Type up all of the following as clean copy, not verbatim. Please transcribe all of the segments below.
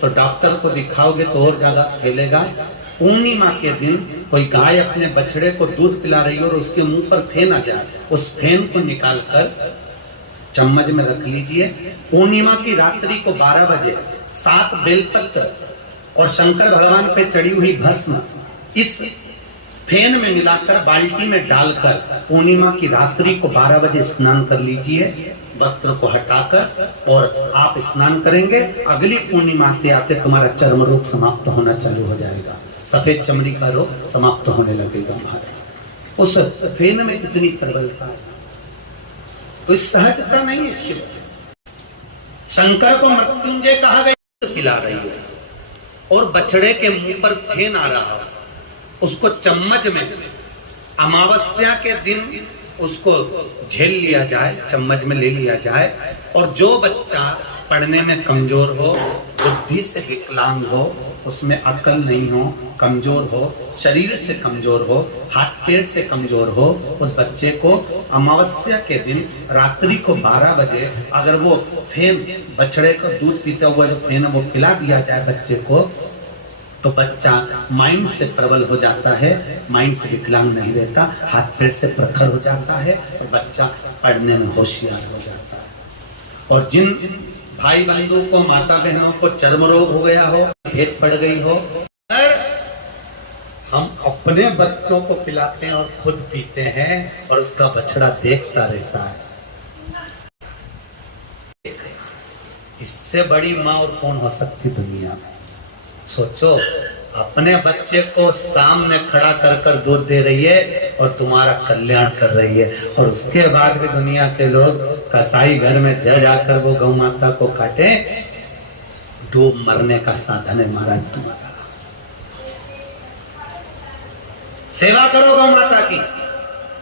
तो डॉक्टर को दिखाओगे तो और ज्यादा फैलेगा। पूर्णिमा के दिन कोई गाय अपने बछड़े को दूध पिला रही हो और उसके मुंह पर फेन आ जाए, उस फेन को निकालकर चम्मच में रख लीजिए। पूर्णिमा की रात्रि को 12 बजे 7 बेलपत्र और शंकर भगवान पे चढ़ी हुई भस्म इस फेन में मिलाकर बाल्टी में डालकर पूर्णिमा की रात्रि को 12 बजे स्नान कर लीजिए, वस्त्र को हटाकर, और आप स्नान करेंगे। अगली पूर्णिमा के आते तुम्हारा चर्म रोग समाप्त होना चालू हो जाएगा, सफेद चमड़ी का रोग समाप्त होने लगेगा। महाराज उस फेन में कितनी प्रबलता है, कोई सहजता नहीं है। शिव शंकर को मृत्युंजय कहा गया, खिला रही है और बछड़े के मुंह पर फेन आ रहा, उसको चम्मच में अमावस्या के दिन उसको झेल लिया जाए, चम्मच में ले लिया जाए। और जो बच्चा पढ़ने में कमजोर हो, बुद्धि से विकलांग हो, उसमें अकल नहीं हो, कमजोर हो, शरीर से कमजोर हो, हाथ पैर से कमजोर हो, उस बच्चे को अमावस्या के दिन रात्रि को 12 बजे अगर वो फेन, बछड़े को दूध पीता हुआ जो फेन वो पिला दिया जाए बच्चे को, तो बच्चा माइंड से प्रबल हो जाता है, माइंड से विकलांग नहीं रहता, हाथ पैर से प्रखर हो जाता है और बच्चा पढ़ने में होशियार हो जाता है। और जिन भाई बंधु को, माता बहनों को चर्म रोग हो गया हो, भेंट पड़ गई हो, हम अपने बच्चों को पिलाते हैं और खुद पीते हैं और उसका बछड़ा देखता रहता है। इससे बड़ी माँ और कौन हो सकती दुनिया में। सोचो, अपने बच्चे को सामने खड़ा कर कर दूध दे रही है और तुम्हारा कल्याण कर रही है, और उसके बाद भी दुनिया के लोग कसाई घर में जाकर वो गौ माता को काटे, डूब मरने का साधन है महाराज तुम्हारा। सेवा करो गौ माता की,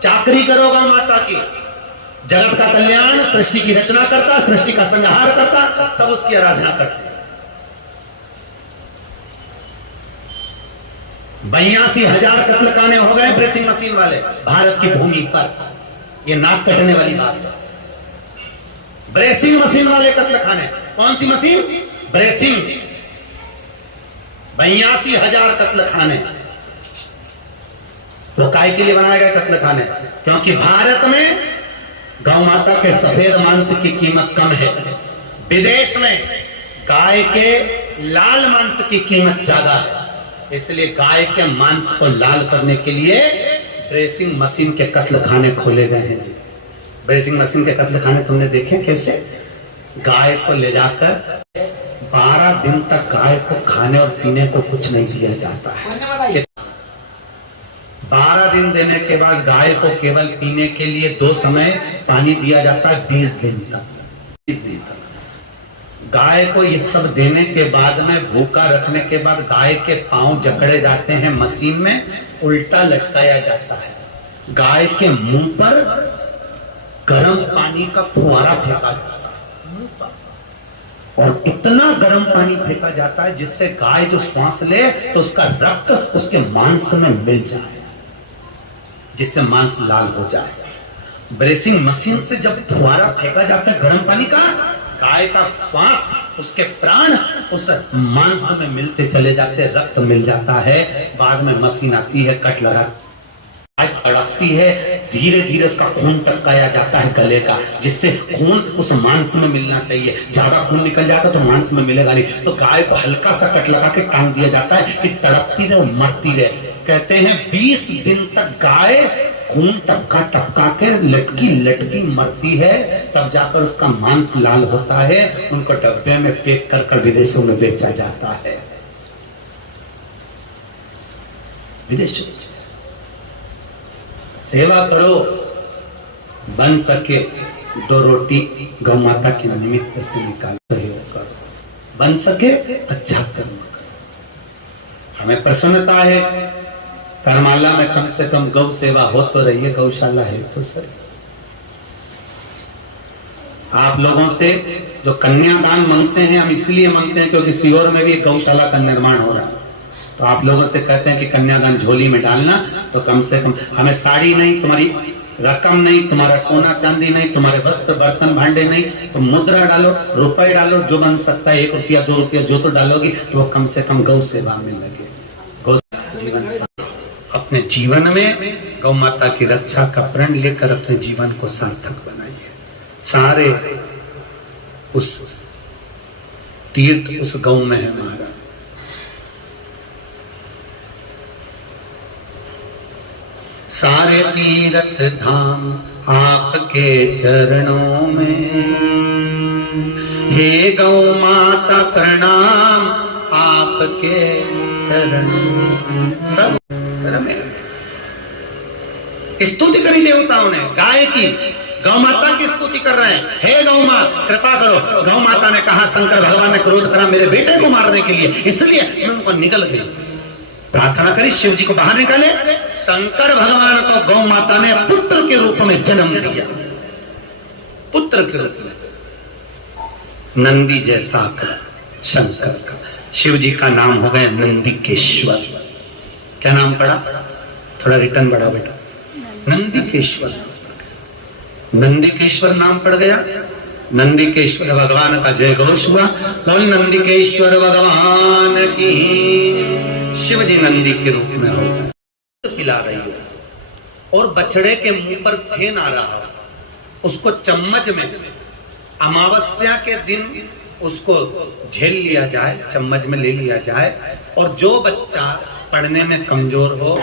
चाकरी करो गौ माता की। जगत का कल्याण, सृष्टि की रचना करता, सृष्टि का संहार करता, सब उसकी आराधना करते। 82,000 कत्लखाने हो गए ब्रेसिंग मशीन वाले भारत की भूमि पर। ये नाक कटने वाली बात है। ब्रेसिंग मशीन वाले कत्लखाने, कौन सी मशीन? ब्रेसिंग। 82,000 कत्लखाने। तो काय के लिए बनाए गए कत्लखाने? क्योंकि भारत में गौ माता के सफेद मांस की कीमत कम है, विदेश में गाय के लाल मांस की कीमत ज्यादा है। इसलिए गाय के मांस को लाल करने के लिए ब्रेसिंग मशीन के कत्लखाने खोले गए हैं जी। ब्रेसिंग मशीन के कत्लखाने तुमने देखे कैसे? गाय को ले जाकर 12 दिन तक गाय को खाने और पीने को कुछ नहीं दिया जाता है। 12 दिन देने के बाद गाय को केवल पीने के लिए 2 समय पानी दिया जाता है, 20 दिन तक। 20 दिन तक गाय को ये सब देने के बाद में, भूखा रखने के बाद गाय के पांव जकड़े जाते हैं मशीन में, उल्टा लटकाया जाता है। गाय के मुंह पर गर्म पानी का फुहारा फेंका जाता है मुंह पर, और इतना गर्म पानी फेंका जाता है जिससे गाय जो श्वास ले तो उसका रक्त उसके मांस में मिल जाए, जिससे मांस लाल हो जाए। ब्रेसिंग मशीन से जब फुहारा फेंका जाता है गर्म पानी का, गाय का श्वास, उसके प्राण उस मांस में मिलते चले जाते, रक्त मिल जाता है। बाद में मशीन आती है, कट लगा, गाय तड़पती है, धीरे धीरे उसका खून टपकाया जाता है गले का, जिससे खून उस मांस में मिलना चाहिए। ज्यादा खून निकल जाता तो मांस में मिलेगा नहीं, तो गाय को हल्का सा कट लगा के टांग दिया जाता है कि तड़पती रहे और मरती रहे। कहते हैं 20 दिन तक गाय खून टपका टपका के लटकी लटकी मरती है, तब जाकर उसका मांस लाल होता है। उनको डब्बे में पैक कर कर विदेशों में बेचा जाता है। विदेशों में सेवा करो, बन सके 2 रोटी गौ माता के निमित्त से निकाल सहयोग करो, बन सके अच्छा कर्म करो। हमें प्रसन्नता है करमाला में कम से कम गौ सेवा हो तो रही है, गौशाला है तो सर। आप लोगों से जो कन्यादान मांगते हैं, हम इसलिए मांगते हैं क्योंकि सीहोर में भी एक गौशाला का निर्माण हो रहा है। तो आप लोगों से कहते हैं कि कन्यादान झोली में डालना, तो कम से कम हमें साड़ी नहीं, तुम्हारी रकम नहीं, तुम्हारा सोना चांदी नहीं, तुम्हारे वस्त्र बर्तन भांडे नहीं, तो मुद्रा डालो, रुपए डालो, जो बन सकता है 1 रुपया 2 रुपया जो तो डालोगी तो वो कम से कम गौ सेवा में लगे। गौ जीवन अपने जीवन में गौ माता की रक्षा का प्रण लेकर अपने जीवन को सार्थक बनाइए। सारे उस तीर्थ उस गौ में है महाराज। सारे तीर्थ धाम आपके चरणों में, हे गौ माता प्रणाम आपके चरणों में। सब स्तुति करी देवताओं ने, गाय की, गौ माता की स्तुति कर रहे हैं। हे गौ मां कृपा करो। गौ माता ने कहा शंकर भगवान ने क्रोध करा मेरे बेटे को मारने के लिए, इसलिए मैं उनको निकल गई। प्रार्थना करी, शिव जी को बाहर निकाले। शंकर भगवान को गौ माता ने पुत्र के रूप में जन्म दिया, पुत्र के रूप में। नंदी जैसा आकर शंकर का, शिव जी का नाम हो गया नंदिकेश्वर। क्या नाम पड़ा? थोड़ा रिटर्न बढ़ाओ बेटा। नंदिकेश्वर, नंदिकेश्वर नाम पड़ गया। नंदिकेश्वर भगवान का जय घोष हुआ। नंदिकेश्वर भगवान की। शिव जी नंदी के रूप में हो गए, पिला रही हो और बछड़े के मुंह पर फेन आ रहा हो, उसको चम्मच में अमावस्या के दिन उसको झेल लिया जाए, चम्मच में ले लिया जाए। और जो बच्चा पढ़ने में कमजोर हो